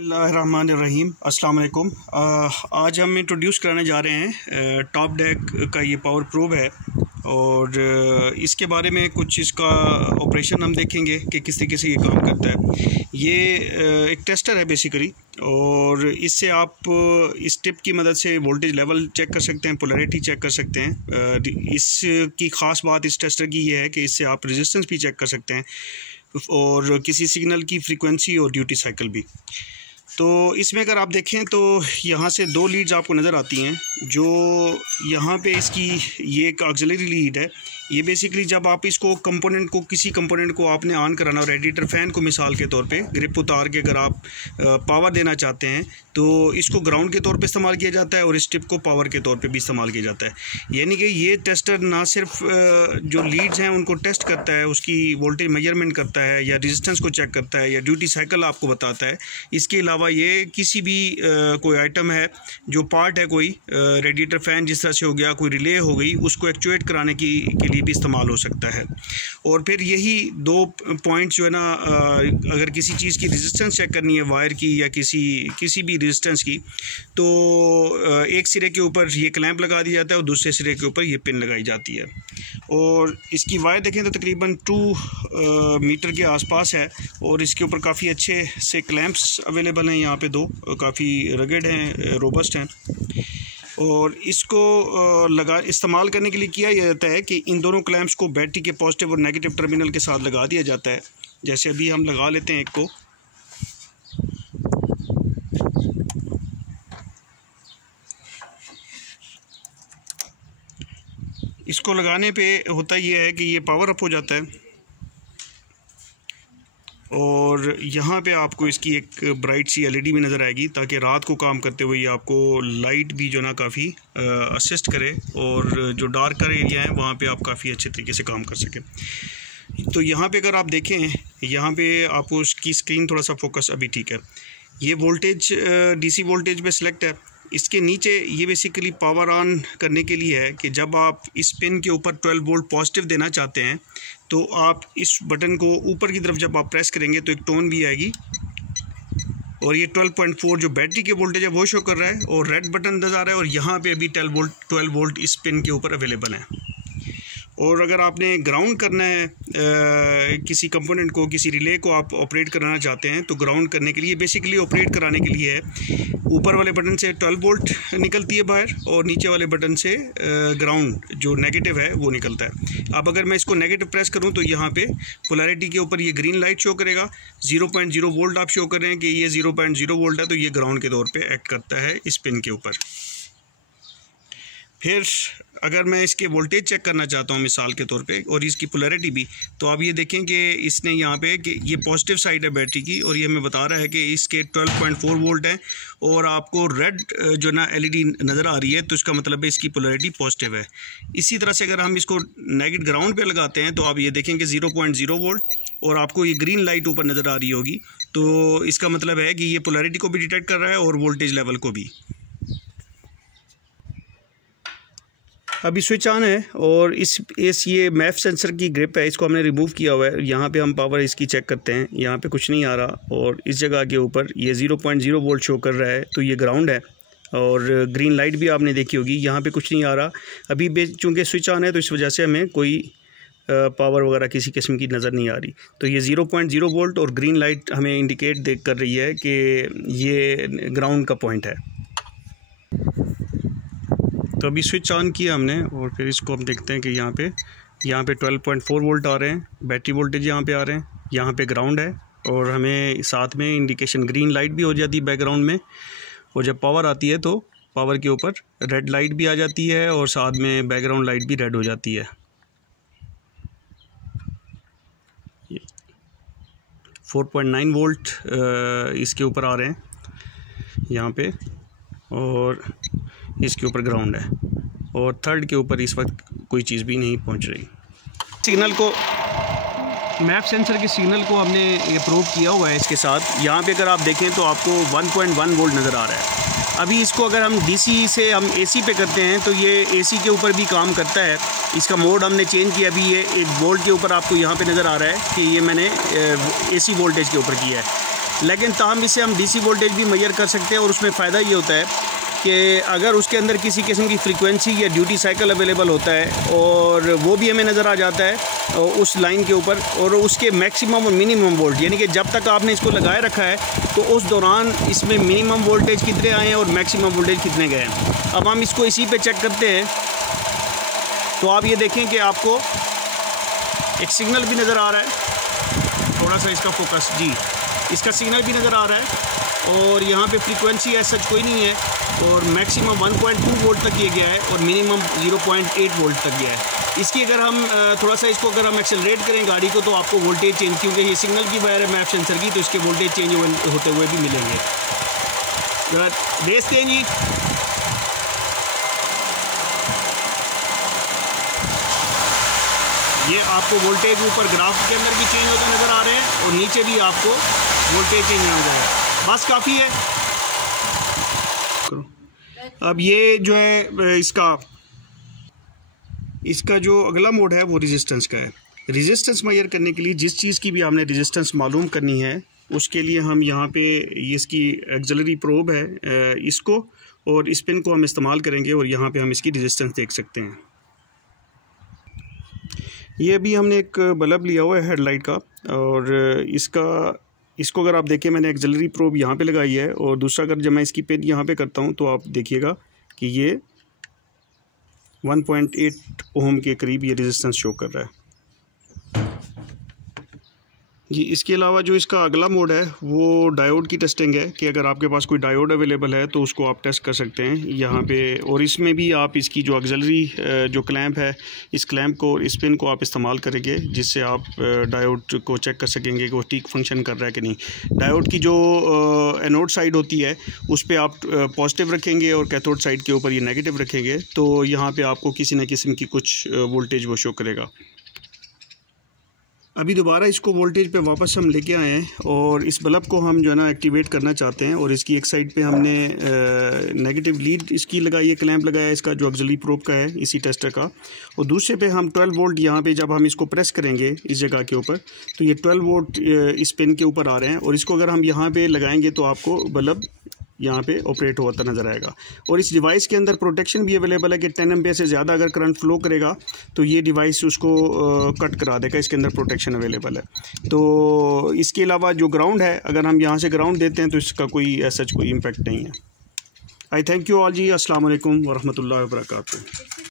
बिस्मिल्लाहिर्रहमानिर्रहीम, अस्सलाम वालेकुम। आज हम इंट्रोड्यूस कराने जा रहे हैं टॉप डेक का ये पावर प्रोब है और इसके बारे में कुछ इसका ऑपरेशन हम देखेंगे कि किस तरीके से ये काम करता है। ये एक टेस्टर है बेसिकली, और इससे आप इस टिप की मदद से वोल्टेज लेवल चेक कर सकते हैं, पोलैरिटी चेक कर सकते हैं। इसकी ख़ास बात इस टेस्टर की ये है कि इससे आप रेजिस्टेंस भी चेक कर सकते हैं और किसी सिग्नल की फ्रीक्वेंसी और ड्यूटी साइकिल भी। तो इसमें अगर आप देखें तो यहाँ से दो लीड्स आपको नज़र आती हैं। जो यहाँ पे इसकी ये एक ऑक्सिलरी लीड है। ये बेसिकली जब आप इसको किसी कंपोनेंट को आपने ऑन कराना, रेडिएटर फ़ैन को मिसाल के तौर पे ग्रिप उतार के अगर आप पावर देना चाहते हैं तो इसको ग्राउंड के तौर पे इस्तेमाल किया जाता है और इस टिप को पावर के तौर पे भी इस्तेमाल किया जाता है। यानी कि ये टेस्टर ना सिर्फ जो लीड्स हैं उनको टेस्ट करता है, उसकी वोल्टेज मेजरमेंट करता है या रेजिस्टेंस को चेक करता है या ड्यूटी साइकिल आपको बताता है। इसके अलावा ये किसी भी कोई आइटम है, जो पार्ट है, कोई रेडिएटर फ़ैन जिस तरह से हो गया, कोई रिले हो गई, उसको एक्चुएट कराने के लिए भी इस्तेमाल हो सकता है। और फिर यही दो पॉइंट्स जो है ना, अगर किसी चीज़ की रेजिस्टेंस चेक करनी है, वायर की या किसी भी रेजिस्टेंस की, तो एक सिरे के ऊपर ये क्लैंप लगा दिया जाता है और दूसरे सिरे के ऊपर ये पिन लगाई जाती है। और इसकी वायर देखें तो तकरीबन 2 मीटर के आसपास है और इसके ऊपर काफ़ी अच्छे से क्लैंप्स अवेलेबल हैं। यहाँ पे दो काफ़ी रगड़ हैं, रोबस्ट हैं। और इसको इस्तेमाल करने के लिए किया जाता है कि इन दोनों क्लैंप्स को बैटरी के पॉजिटिव और नेगेटिव टर्मिनल के साथ लगा दिया जाता है। जैसे अभी हम लगा लेते हैं एक को। इसको लगाने पे होता ये है कि ये पावर अप हो जाता है और यहाँ पे आपको इसकी एक ब्राइट सी एलईडी भी नज़र आएगी, ताकि रात को काम करते हुए आपको लाइट भी जो ना काफ़ी असिस्ट करे और जो डार्कर एरिया है वहाँ पे आप काफ़ी अच्छे तरीके से काम कर सकें। तो यहाँ पे अगर आप देखें, यहाँ पे आपको उसकी स्क्रीन थोड़ा सा फोकस अभी ठीक है। ये वोल्टेज डीसी वोल्टेज पे सिलेक्ट है। इसके नीचे ये बेसिकली पावर ऑन करने के लिए है कि जब आप इस पिन के ऊपर 12 वोल्ट पॉजिटिव देना चाहते हैं तो आप इस बटन को ऊपर की तरफ जब आप प्रेस करेंगे तो एक टोन भी आएगी और ये 12.4 जो बैटरी के वोल्टेज है वो शो कर रहा है और रेड बटन नज़र आ रहा है और यहाँ पे अभी 12 वोल्ट इस पिन के ऊपर अवेलेबल है। और अगर आपने ग्राउंड करना है किसी कंपोनेंट को, किसी रिले को आप ऑपरेट कराना चाहते हैं तो ग्राउंड करने के लिए बेसिकली ऑपरेट कराने के लिए है, ऊपर वाले बटन से 12 वोल्ट निकलती है बाहर और नीचे वाले बटन से ग्राउंड जो नेगेटिव है वो निकलता है। अब अगर मैं इसको नेगेटिव प्रेस करूं तो यहाँ पे पोलैरिटी के ऊपर ये ग्रीन लाइट शो करेगा। 0.0 वोल्ट आप शो कर रहे हैं कि ये 0.0 वोल्ट है, तो ये ग्राउंड के तौर पर एक्ट करता है इस पिन के ऊपर। फिर अगर मैं इसके वोल्टेज चेक करना चाहता हूँ मिसाल के तौर पे और इसकी पोलैरिटी भी, तो आप ये देखें कि इसने यहाँ पे कि ये पॉजिटिव साइड है बैटरी की और ये हमें बता रहा है कि इसके 12.4 वोल्ट है और आपको रेड जो ना एलईडी नज़र आ रही है, तो इसका मतलब है इसकी पोलैरिटी पॉजिटिव है। इसी तरह से अगर हम इसको नेगेटिव ग्राउंड पे लगाते हैं तो आप ये देखें कि 0.0 वोल्ट और आपको ये ग्रीन लाइट ऊपर नज़र आ रही होगी, तो इसका मतलब है कि ये पोलैरिटी को भी डिटेक्ट कर रहा है और वोल्टेज लेवल को भी। अभी स्विच ऑन है और इस ये मैफ सेंसर की ग्रिप है, इसको हमने रिमूव किया हुआ है। यहाँ पे हम पावर इसकी चेक करते हैं, यहाँ पे कुछ नहीं आ रहा और इस जगह के ऊपर ये 0.0 वोल्ट शो कर रहा है, तो ये ग्राउंड है। और ग्रीन लाइट भी आपने देखी होगी, यहाँ पे कुछ नहीं आ रहा अभी चूँकि स्विच ऑन है, तो इस वजह से हमें कोई पावर वगैरह किसी किस्म की नज़र नहीं आ रही। तो ये 0.0 वोल्ट और ग्रीन लाइट हमें इंडिकेट कर रही है कि ये ग्राउंड का पॉइंट है। तो अभी स्विच ऑन किया हमने और फिर इसको हम देखते हैं कि यहाँ पे 12.4 वोल्ट आ रहे हैं, बैटरी वोल्टेज यहाँ पे आ रहे हैं, यहाँ पे ग्राउंड है और हमें साथ में इंडिकेशन ग्रीन लाइट भी हो जाती है बैकग्राउंड में। और जब पावर आती है तो पावर के ऊपर रेड लाइट भी आ जाती है और साथ में बैकग्राउंड लाइट भी रेड हो जाती है। 4.9 वोल्ट इसके ऊपर आ रहे हैं यहाँ पे और इसके ऊपर ग्राउंड है और थर्ड के ऊपर इस वक्त कोई चीज़ भी नहीं पहुंच रही। सिग्नल को, मैप सेंसर के सिग्नल को हमने ये प्रूव किया हुआ है इसके साथ। यहाँ पे अगर आप देखें तो आपको 1.1 वोल्ट नज़र आ रहा है। अभी इसको अगर हम डीसी से हम एसी पे करते हैं तो ये एसी के ऊपर भी काम करता है। इसका मोड हमने चेंज किया। अभी ये 1 वोल्ट के ऊपर आपको यहाँ पे नज़र आ रहा है कि ये मैंने एसी वोल्टेज के ऊपर किया है। लेकिन ताहम इससे हम DC वोल्टेज भी मेजर कर सकते हैं। और उसमें फ़ायदा ये होता है कि अगर उसके अंदर किसी किस्म की फ्रीक्वेंसी या ड्यूटी साइकिल अवेलेबल होता है और वो भी हमें नज़र आ जाता है उस लाइन के ऊपर, और उसके मैक्सिमम और मिनिमम वोल्ट, यानी कि जब तक आपने इसको लगाए रखा है तो उस दौरान इसमें मिनिमम वोल्टेज कितने आए हैं और मैक्सिमम वोल्टेज कितने गए हैं। अब हम इसको इसी पे चेक करते हैं। तो आप ये देखें कि आपको एक सिग्नल भी नज़र आ रहा है, थोड़ा सा इसका फोकस, जी, इसका सिग्नल भी नज़र आ रहा है और यहाँ पे फ्रीक्वेंसी ऐसा कोई नहीं है, और मैक्सिमम 1.2 वोल्ट तक ये गया है और मिनिमम 0.8 वोल्ट तक गया है। इसकी अगर हम थोड़ा सा इसको अगर हम एक्सेलरेट करें गाड़ी को तो आपको वोल्टेज चेंज, क्योंकि ये सिग्नल की वायर है मैप सेंसर की, तो इसके वोल्टेज चेंज होते हुए भी मिलेंगे। रेस दें जी, ये आपको वोल्टेज ऊपर ग्राफ के अंदर भी चेंज होते नज़र आ रहे हैं और नीचे भी आपको वोल्टेज चेंज नज़र आ रहा है। बस काफ़ी है। अब ये जो है इसका जो अगला मोड है वो रेजिस्टेंस का है। रेजिस्टेंस मेजर करने के लिए जिस चीज़ की भी हमने रेजिस्टेंस मालूम करनी है उसके लिए हम यहाँ पे इसकी एक्सिलरी प्रोब है, इसको और इस पिन को हम इस्तेमाल करेंगे और यहाँ पे हम इसकी रेजिस्टेंस देख सकते हैं। ये अभी हमने एक बल्ब लिया हुआ है हेडलाइट का, और इसको अगर आप देखें मैंने एक्सिलरी प्रोब यहाँ पे लगाई है, और दूसरा अगर जब मैं इसकी पिन यहाँ पे करता हूँ तो आप देखिएगा कि ये 1.8 ओम के करीब ये रेजिस्टेंस शो कर रहा है जी। इसके अलावा जो इसका अगला मोड है वो डायोड की टेस्टिंग है कि अगर आपके पास कोई डायोड अवेलेबल है तो उसको आप टेस्ट कर सकते हैं यहाँ पे, और इसमें भी आप इसकी जो ऑक्सिलरी जो क्लैंप है, इस क्लैंप को और इस पिन को आप इस्तेमाल करेंगे, जिससे आप डायोड को चेक कर सकेंगे कि वो ठीक फंक्शन कर रहा है कि नहीं। डायोड की जो एनोड साइड होती है उस पर आप पॉजिटिव रखेंगे और कैथोड साइड के ऊपर ये नेगेटिव रखेंगे, तो यहाँ पर आपको किसी न किस्म की कुछ वोल्टेज वो शो करेगा। अभी दोबारा इसको वोल्टेज पे वापस हम लेके आए हैं और इस बल्ब को हम जो है ना एक्टिवेट करना चाहते हैं, और इसकी एक साइड पे हमने नेगेटिव लीड इसकी लगाई है, क्लैंप लगाया है इसका जो ऑक्सिलरी प्रोब का है इसी टेस्टर का, और दूसरे पे हम 12 वोल्ट यहाँ पे जब हम इसको प्रेस करेंगे इस जगह के ऊपर तो ये 12 वोल्ट इस पिन के ऊपर आ रहे हैं, और इसको अगर हम यहाँ पे लगाएंगे तो आपको बल्ब यहाँ पे ऑपरेट होता नज़र आएगा। और इस डिवाइस के अंदर प्रोटेक्शन भी अवेलेबल है कि 10 एम्पियर से ज़्यादा अगर करंट फ्लो करेगा तो ये डिवाइस उसको कट करा देगा, इसके अंदर प्रोटेक्शन अवेलेबल है। तो इसके अलावा जो ग्राउंड है, अगर हम यहाँ से ग्राउंड देते हैं तो इसका कोई ऐसा कोई इम्पेक्ट नहीं है। आई थैंक यू ऑल जी। अस्सलाम वालेकुम वरहमतुल्लाहि वबरकातुहू।